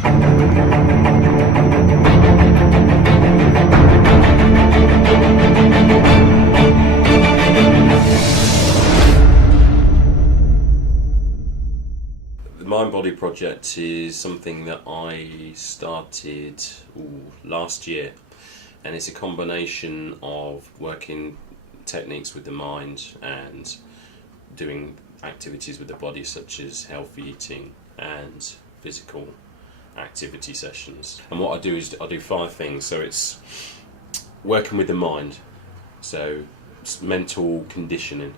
The MindBody Project is something that I started last year, and it's a combination of working techniques with the mind and doing activities with the body, such as healthy eating and physical activity sessions. And what I do is I do 5 things. So it's working with the mind, so it's mental conditioning,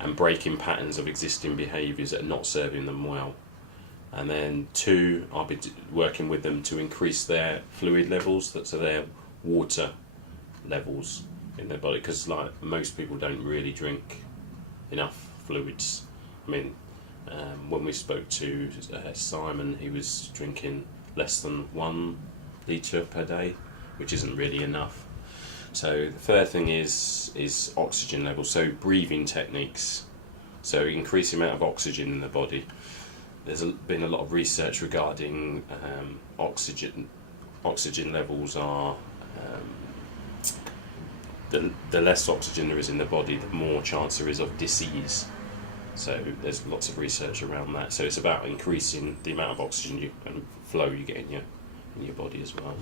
and breaking patterns of existing behaviours that are not serving them well. And then 2, I'll be working with them to increase their fluid levels, so their water levels in their body, because like most people don't really drink enough fluids. I mean, when we spoke to Simon, he was drinking less than 1 litre per day, which isn't really enough. So the third thing is oxygen levels, so breathing techniques, so increase the amount of oxygen in the body. There's been a lot of research regarding oxygen. Oxygen levels are the less oxygen there is in the body, the more chance there is of disease. So there's lots of research around that. So it's about increasing the amount of oxygen and flow you get in your body as well.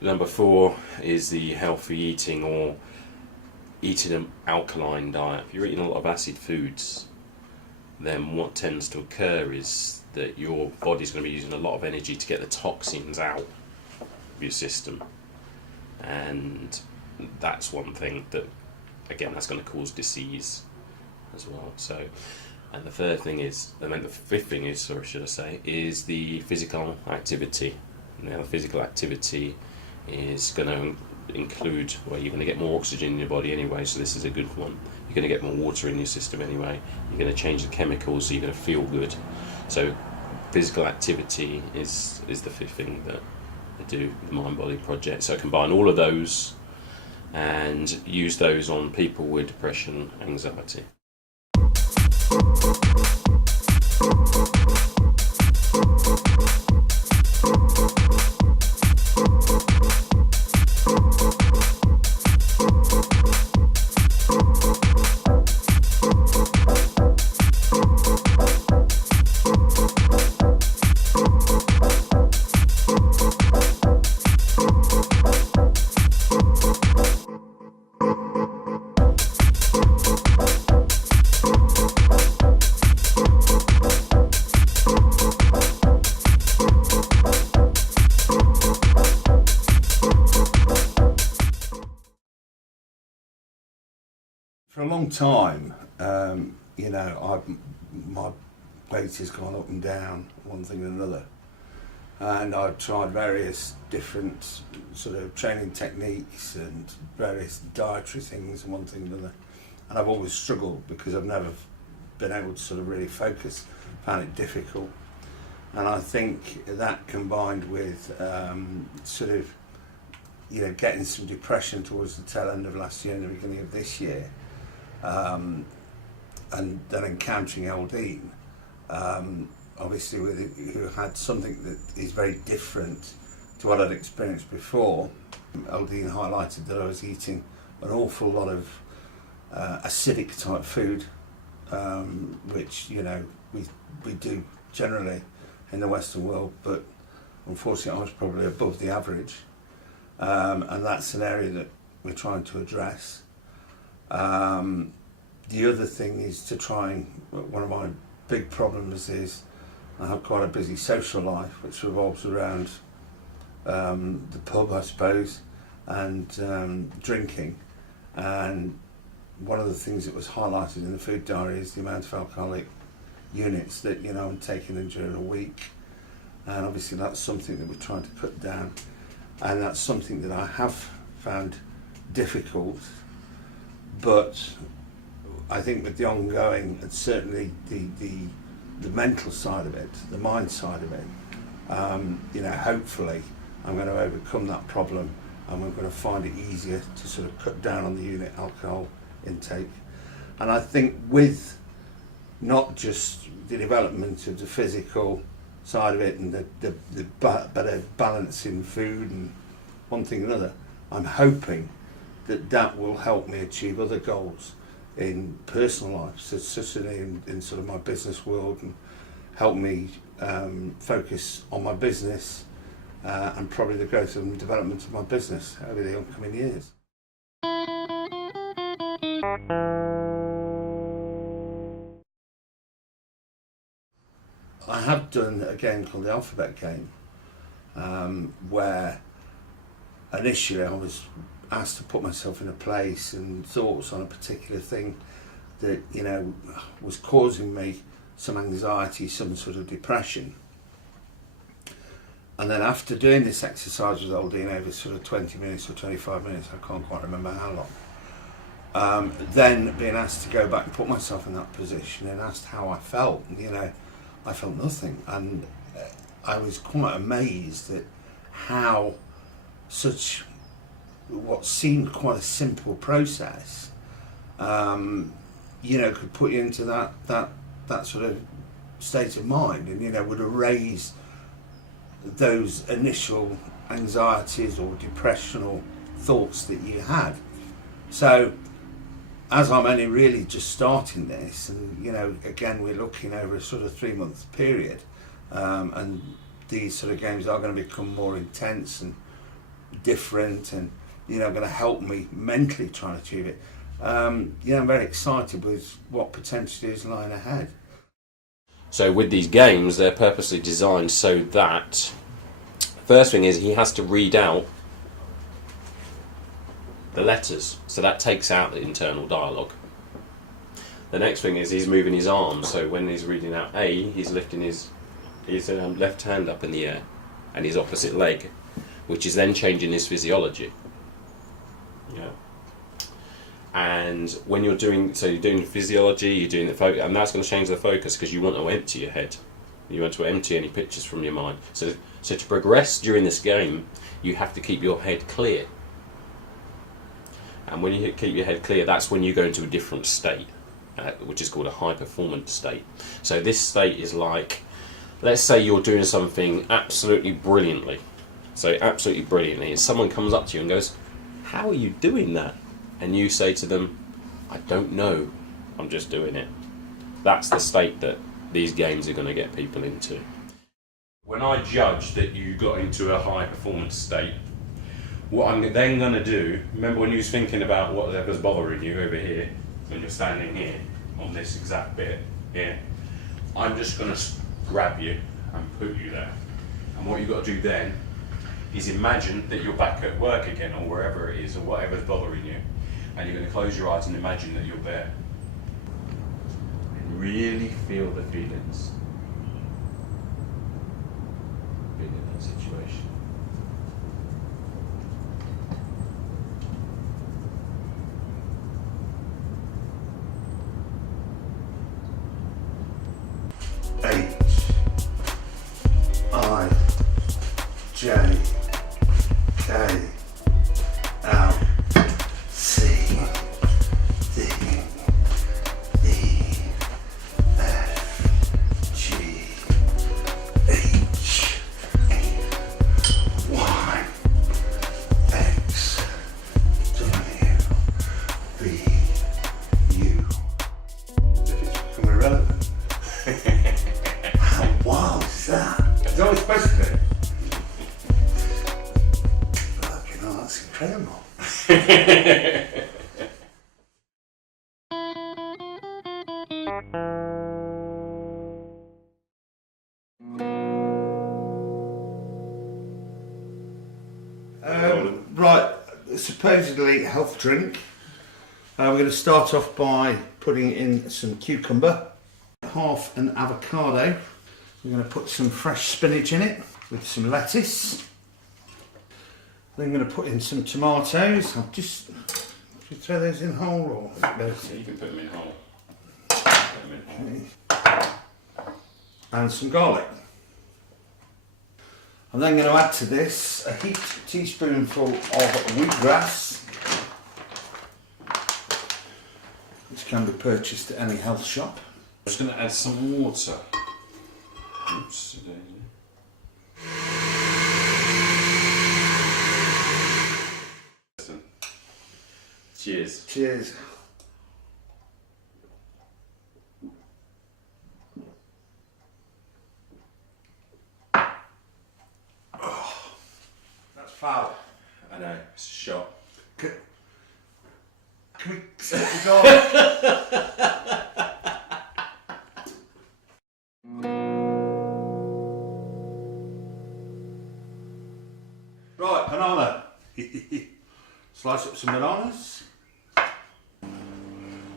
Number 4 is the healthy eating, or eating an alkaline diet. If you're eating a lot of acid foods, then what tends to occur is that your body's going to be using a lot of energy to get the toxins out of your system, and that's one thing that, again, that's going to cause disease as well. So, and the fifth thing is, is the physical activity. Now, the physical activity is going to include, well, you're going to get more oxygen in your body anyway, so this is a good one. You're going to get more water in your system anyway. You're going to change the chemicals, so you're going to feel good. So physical activity is the 5th thing that I do with the MindBody Project. So I combine all of those and use those on people with depression, anxiety. For a long time, my weight has gone up and down, one thing and another, and I've tried various different sort of training techniques and various dietary things and one thing and another, and I've always struggled because I've never been able to sort of really focus, found it difficult. And I think that, combined with getting some depression towards the tail end of last year and the beginning of this year, and then encountering Aldine, obviously who had something that is very different to what I'd experienced before. Aldine highlighted that I was eating an awful lot of acidic type food, which we do generally in the Western world, but unfortunately I was probably above the average, and that's an area that we're trying to address. The other thing is to try and, one of my big problems is I have quite a busy social life which revolves around the pub, I suppose, and drinking, and one of the things that was highlighted in the food diary is the amount of alcoholic units that I'm taking in during a week, and obviously that's something that we're trying to put down, and that's something that I have found difficult. But I think with the ongoing, and certainly the mental side of it, the mind side of it, hopefully I'm going to overcome that problem, and we're going to find it easier to sort of cut down on the unit alcohol intake. And I think with not just the development of the physical side of it and the better balance in food and one thing and another, I'm hoping that will help me achieve other goals in personal life, such in sort of my business world, and help me focus on my business and probably the growth and development of my business over the upcoming years. I have done a game called the alphabet game, where initially I was asked to put myself in a place and thoughts on a particular thing that, you know, was causing me some anxiety, some sort of depression. And then after doing this exercise with Aldine over sort of 20 minutes or 25 minutes, I can't quite remember how long, then being asked to go back and put myself in that position and asked how I felt, and, you know, I felt nothing. And I was quite amazed at how such what seemed quite a simple process, you know, could put you into that sort of state of mind, and, you know, would erase those initial anxieties or depressional thoughts that you had. So as I'm only really just starting this, and, you know, again, we're looking over a sort of 3-month period, and these sort of games are going to become more intense and different, and, you know, going to help me mentally try and achieve it. You know, I'm very excited with what potentially is lying ahead. So with these games, they're purposely designed so that, first thing is, he has to read out the letters, so that takes out the internal dialogue. The next thing is he's moving his arms, so when he's reading out A, he's lifting his left hand up in the air and his opposite leg, which is then changing his physiology. Yeah. And when you're doing physiology, you're doing the focus, and that's going to change the focus because you want to empty your head. You want to empty any pictures from your mind. So to progress during this game, you have to keep your head clear. And when you keep your head clear, that's when you go into a different state, which is called a high performance state. So this state is like, let's say you're doing something absolutely brilliantly. So absolutely brilliantly, and someone comes up to you and goes, "How are you doing that?" And you say to them, "I don't know, I'm just doing it." That's the state that these games are going to get people into. When I judge that you got into a high performance state, what I'm then going to do, remember when you was thinking about whatever's bothering you over here, when you're standing here on this exact bit here, I'm just going to grab you and put you there. And what you've got to do then is imagine that you're back at work again, or wherever it is, or whatever's bothering you, and you're going to close your eyes and imagine that you're there. And really feel the feelings. Being in that situation. It's always supposed to be. Fucking hell, that's incredible. Right, supposedly health drink. We're going to start off by putting in some cucumber, half an avocado. We're going to put some fresh spinach in it with some lettuce. Then I'm going to put in some tomatoes. Should we throw those in whole or? Yeah, you can put them in whole. And some garlic. I'm then going to add to this a heaped teaspoonful of wheatgrass, which can be purchased at any health shop. I'm just going to add some water. Oops. Cheers. Cheers. Oh, that's foul. I know, it's a shot. Can we set the door? Right, banana. Slice up some bananas.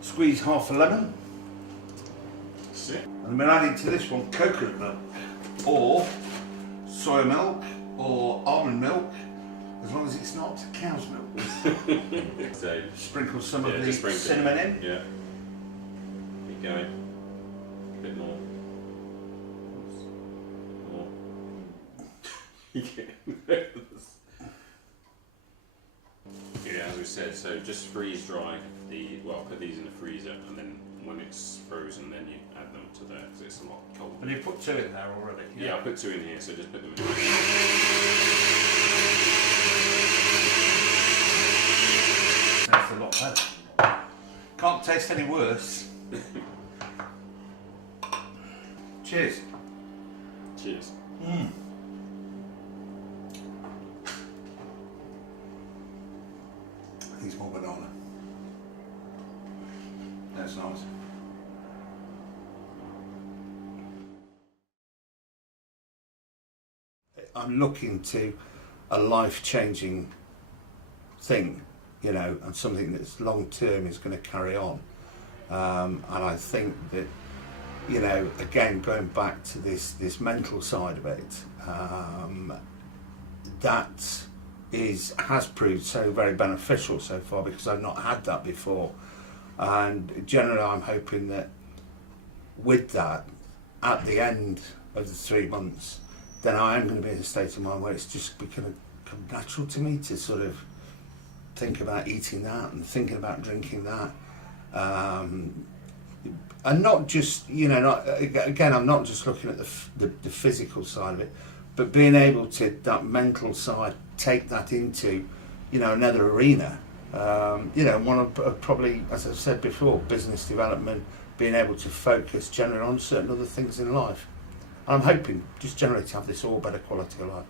Squeeze half a lemon. That's it. And I'm adding to this one coconut milk, or soy milk, or almond milk, as long as it's not cow's milk. So, Sprinkle some of the just sprinkle cinnamon it. in. Yeah. Keep going. A bit more. More. Yeah, as we said, so just freeze dry put these in the freezer, and then when it's frozen, then you add them to there, because it's a lot colder. And you put two in there already? Yeah, I put 2 in here, so just put them in. Tastes a lot better. Can't taste any worse. Cheers. Cheers. Needs more banana. That's nice. I'm looking to a life-changing thing, you know, and something that's long-term is going to carry on. And I think that, you know, again, going back to this mental side of it, that has proved so very beneficial so far, because I've not had that before. And generally I'm hoping that with that, at the end of the 3 months, then I am going to be in a state of mind where it's just going to come natural to me to sort of think about eating that and thinking about drinking that. And not just, you know, again, I'm not just looking at the physical side of it, but being able to, that mental side, take that into, you know, another arena. You know, one of probably, as I've said before, business development, being able to focus generally on certain other things in life. And I'm hoping just generally to have this all better quality of life.